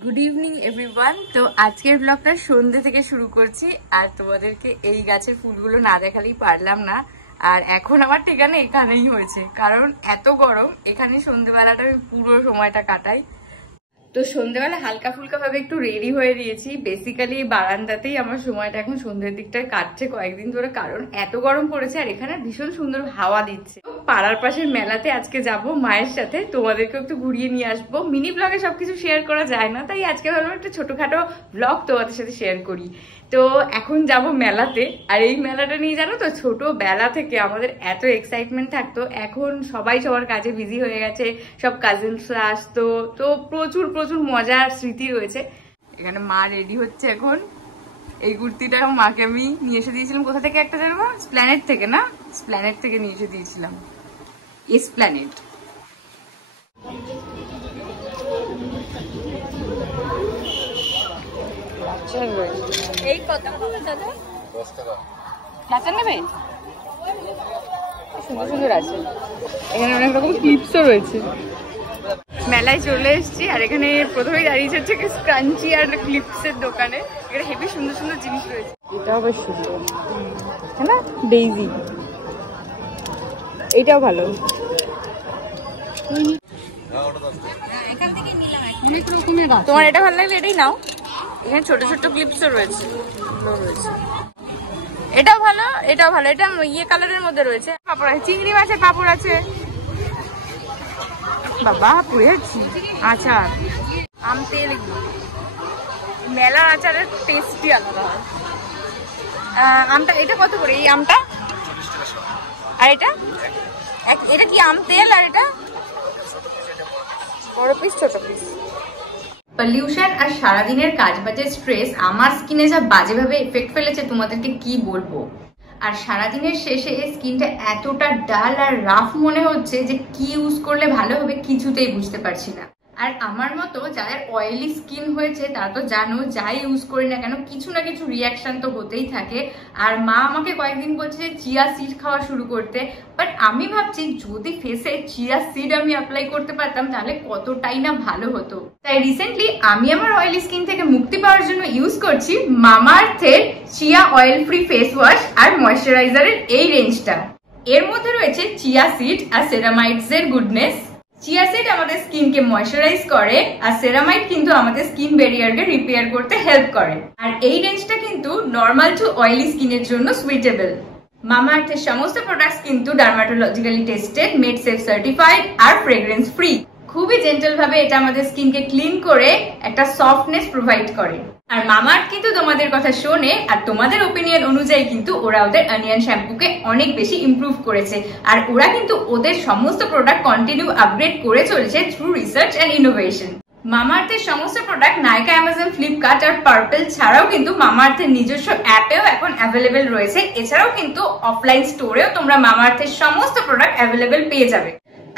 Good evening everyone. তো আজকের ব্লগটা সন্ধ্যে থেকে শুরু করছি, আর তোমাদেরকে এই গাছের ফুলগুলো না দেখালেই পারলাম না। আর এখন আমার ঠিকানা এখানেই হয়েছে, কারণ এত গরম এখানে সন্ধ্যেবেলাটা আমি পুরো সময়টা কাটাই। তো সন্ধ্যেবেলা হালকা ফুলকা ভাবে একটু রেডি হয়ে দিয়েছি। বেসিক্যালি বারান্দাতেই আমার সময়টা এখন সন্ধ্যের দিকটায় কাটছে কয়েকদিন ধরে, কারণ এত গরম পড়েছে আর এখানে ভীষণ সুন্দর হাওয়া দিচ্ছে। পাড়ার পাশের মেলাতে আজকে যাব মায়ের সাথে, তোমাদেরকে একটু ঘুরিয়ে নিয়ে আসবো। মিনি ব্লগে সবকিছু শেয়ার করা যায় না, তাই আজকে ভাবলাম একটা ছোটখাটো ব্লগ তোমাদের সাথে শেয়ার করি। তো এখন যাব মেলাতে, আর এই মেলাটা নিয়ে জানো তো ছোটবেলা থেকে আমাদের এত এক্সাইটমেন্ট থাকতো। এখন সবাই সবার কাজে বিজি হয়ে গেছে, সব কাজিনসরা আসতো, তো প্রচুর প্রচুর মজার স্মৃতি রয়েছে। এখানে মা রেডি হচ্ছে এখন। এই কুর্তিটা মাকে আমি নিয়ে এসে দিয়েছিলাম কোথা থেকে একটা জানো, স্প্ল্যানেট থেকে, না স্প্ল্যানেট থেকে নিয়ে এসে দিয়েছিলাম, এসপ্ল্যানেট। এই কত দাদা? 10 টাকা। লাচার নেবে? সুন্দর সুন্দর আছে, এখানে অনেক রকম ক্লিপসও রয়েছে। মেলায় চলে এসেছি, আর এখানে প্রথমেই দাঁড়িয়েছে হচ্ছে স্ক্রাঞ্চি আর ক্লিপসের দোকানে। এখানে হেভি সুন্দর সুন্দর জিনিস রয়েছে। এটাও বেশ সুন্দর, হ্যাঁ না? ডেইজি, এইটাও ভালো। তোমার এটা ভালো লাগলে এটাই নাও। এখানে ছোট ছোট ক্লিপসও রয়েছে, এটাও ভালো, এটাও ভালো। এটা ইয়ে কালারের মধ্যে রয়েছে। পাপড় আছে, চিংড়ি মাছের পাপড় আছে। বাবা পুড়ে যাচ্ছি। আচার, আম তেল, মেলার আচারের টেস্টই আলাদা হয়। আমটা এটা কত করে এই আমটা? আর এটা এটা কি আম তেল? আর এটা বড় পিস ছোট পিস। পলিউশন আর সারাদিনের কাজ বাজে স্ট্রেস আমার স্কিনে যা বাজেভাবে এফেক্ট ফেলেছে তোমাদেরকে কি বলবো। আর সারাদিনের শেষে স্কিনটা এতটা ডাল আর রাফ মনে হচ্ছে যে কি ইউজ করলে ভালো হবে কিছুতেই বুঝতে পারছি না। আর আমার মতো যাদের অয়েলি স্কিন হয়েছে তারা তো জানো, যাই ইউজ করি না কেন কিছু না কিছু রিয়াকশন তো হতেই থাকে। আর মা আমাকে কয়েকদিন বলছে যে চিয়া সিড খাওয়া শুরু করতে, বাট আমি ভাবছি যদি ফেসে চিয়া সিড আমি অ্যাপ্লাই করতে পারতাম তাহলে কতটাই না ভালো হতো। তাই রিসেন্টলি আমি আমার অয়েলি স্কিন থেকে মুক্তি পাওয়ার জন্য ইউজ করছি মামাআর্থের chia oil free face wash আর ময়শ্চারাইজারের এই রেঞ্জটা। এর মধ্যে রয়েছে চিয়া সিড আর সেরামাইডস এর গুডনেস। চিয়া সিড আমাদের স্কিনকে ময়শ্চারাইজ করে, আর সেরামাইড কিন্তু আমাদের স্কিন ব্যারিয়ারকে রিপেয়ার করতে হেল্প করে। আর এই রেঞ্জটা কিন্তু নর্মাল টু অয়েলি স্কিনের জন্য সুইটেবল। মামাআর্থের সমস্ত প্রোডাক্টস কিন্তু dermatologically tested, made safe certified আর ফ্রেগ্রেন্স ফ্রি। খুবই জেন্টল ভাবে এটা আমাদের স্কিনকে ক্লিন করে একটা সফটনেস প্রোভাইড করে। আর মামাআর্থ কিন্তু তোমাদের কথা শোনে, আর তোমাদের ওপিনিয়ন অনুযায়ী কিন্তু ওরা ওদের অনিয়ন শ্যাম্পুকে অনেক বেশি ইমপ্রুভ করেছে। আর ওরা কিন্তু ওদের সমস্ত প্রোডাক্ট কন্টিনিউ আপগ্রেড করে চলেছে থ্রু রিসার্চ এন্ড ইনোভেশন। মামাআর্থের সমস্ত প্রোডাক্ট নাইকা, অ্যামাজন, ফ্লিপকার্ট আর পার্পল ছাড়াও কিন্তু মামাআর্থের নিজস্ব অ্যাপেও এখন অ্যাভেলেবেল রয়েছে। এছাড়াও কিন্তু অফলাইন স্টোরেও তোমরা মামাআর্থের সমস্ত প্রোডাক্ট অ্যাভেলেবেল পেয়ে যাবে।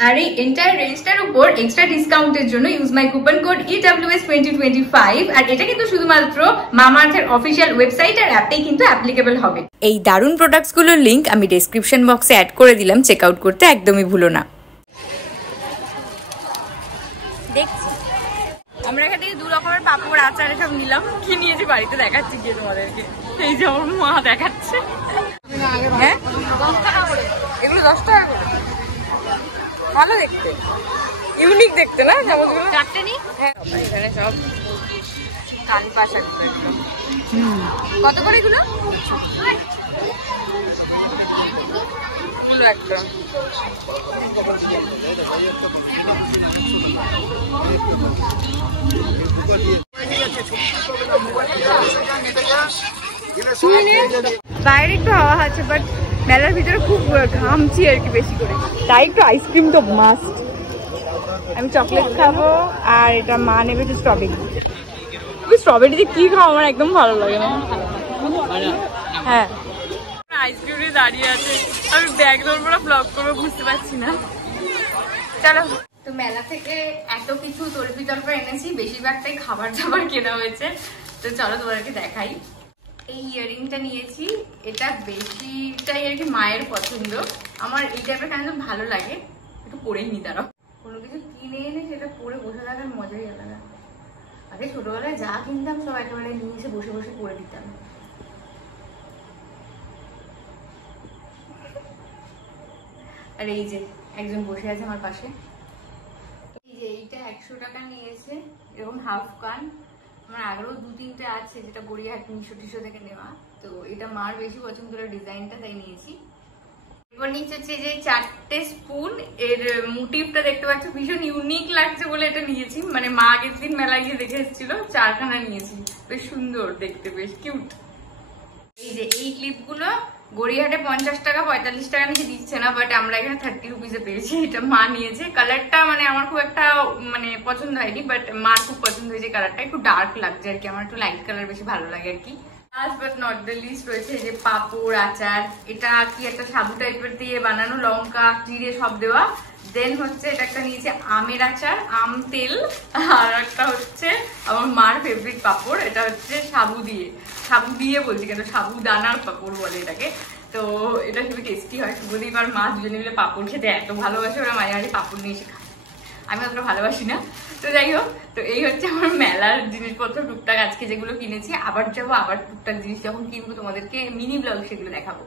আর এই এন্টায়ার রেঞ্জটার উপর এক্সট্রা ডিসকাউন্টের জন্য use my coupon code EWS2025। আর এটা কিন্তু শুধুমাত্র মামাআর্থের অফিসিয়াল ওয়েবসাইট আর অ্যাপেই কিন্তু অ্যাপ্লিকেবল হবে। এই দারুণ প্রোডাক্টসগুলোর লিংক আমি ডেসক্রিপশন বক্সে অ্যাড করে দিলাম, চেক আউট করতে একদমই ভুলো না। দেখছি আমরা এখান থেকে 2 রকমের পাপড়, আচার এসব নিলাম। কি নিয়েছি বাড়িতে দেখাচ্ছি গিয়ে তোমাদেরকে। এই যে আমার মা দেখাচ্ছে। হ্যাঁ 10 টাকা করে, এগুলো 10 টাকা করে। ভালো দেখতে, ইউনিক দেখতে না চামচগুলো? চারটে নি। হ্যাঁ এখানে সব কান পাশা একদম। কত করে এগুলো? একটা বাইরে একটু হাওয়া আছে, বাট মেলার ভিতরে খুব ঘামছি আর কি বেশি করে, তাই একটু আইসক্রিম তো মাস্ট। আমি চকলেট খাবো, আর এটা মা নেবে একটু স্ট্রবেরি। স্ট্রবেরি দিয়ে কি খাও আমার একদম ভালো লাগে না। হ্যাঁ আইসক্রিম নিয়ে দাঁড়িয়ে আছে, আমি ব্যাগ ধরবো না ব্লগ করবো বুঝতে পারছি না। চলো, তো মেলা থেকে এত কিছু তরফি তরফা এনেছি, বেশিরভাগটাই খাবার দাবার কেনা হয়েছে। তো চলো তোমাদেরকে দেখাই। এই ইয়াররিংটা নিয়েছি, এটা বেশিটাই আর কি মায়ের পছন্দ। আমার এই টাইপের কেন ভালো লাগে, একটু পরেই নি। তারা কোনো কিছু কিনে এনে সেটা পরে বসে থাকার মজাই আলাদা। আগে ছোটবেলায় যা কিনতাম সব একেবারে নিয়ে এসে বসে বসে পড়ে দিতাম। আর এই যে একজন বসে আছে আমার পাশে, এই যে এইটা 100 টাকা নিয়েছে, এরকম হাফ কান। আমার আগেও 2-3টে আছে যেটা গড়িয়াহাট মিশো থেকে নেওয়া, তো এটা মার বেশি পছন্দ হলো ডিজাইনটা, তাই নিয়েছি। এবার নিচে হচ্ছে যে 4টে স্পুন, এর মোটিভটা দেখতে পাচ্ছ ভীষণ ইউনিক লাগছে বলে এটা নিয়েছি। মানে মা আগের দিন মেলায় গিয়ে দেখে এসেছিল, 4খানা নিয়েছি, বেশ সুন্দর দেখতে, বেশ কিউট। এই যে এই ক্লিপগুলো গড়িয়াহাটে 50 টাকা 45 টাকা নিচে দিচ্ছে না, বাট আমরা এখানে 30 রুপিসে পেয়েছি। এটা মা নিয়েছে। কালারটা মানে আমার খুব একটা মানে পছন্দ হয়নি, বাট মার খুব পছন্দ হয়েছে। কালারটা একটু ডার্ক লাগছে আর কি, আমার একটু লাইট কালার বেশি ভালো লাগে আর কি। Last but not the least রয়েছে এই যে পাপড়, আচার। এটা কি একটা সাবু টাইপের দিয়ে বানানো, লঙ্কা জিরে সব দেওয়া। দেন হচ্ছে এটা একটা নিয়েছে আমের আচার, আম তেল। আর একটা হচ্ছে আমার মার ফেভারিট পাপড়, এটা হচ্ছে সাবু দিয়ে বলছি কেন, সাবুদানার পাপড় বলে এটাকে। তো এটা খুবই টেস্টি হয়। শুভদীপ আর মা দুজনে মিলে পাপড় খেতে এত ভালোবাসে, ওরা মাঝে মাঝে পাপড় নিয়ে এসে খায়। আমি অতটা ভালোবাসি না। তো যাই হোক, তো এই হচ্ছে আমার মেলার জিনিসপত্র টুকটাক আজকে যেগুলো কিনেছি। আবার যাবো, আবার টুকটাক জিনিস যখন কিনবো তোমাদেরকে মিনি ব্লগ সেগুলো দেখাবো।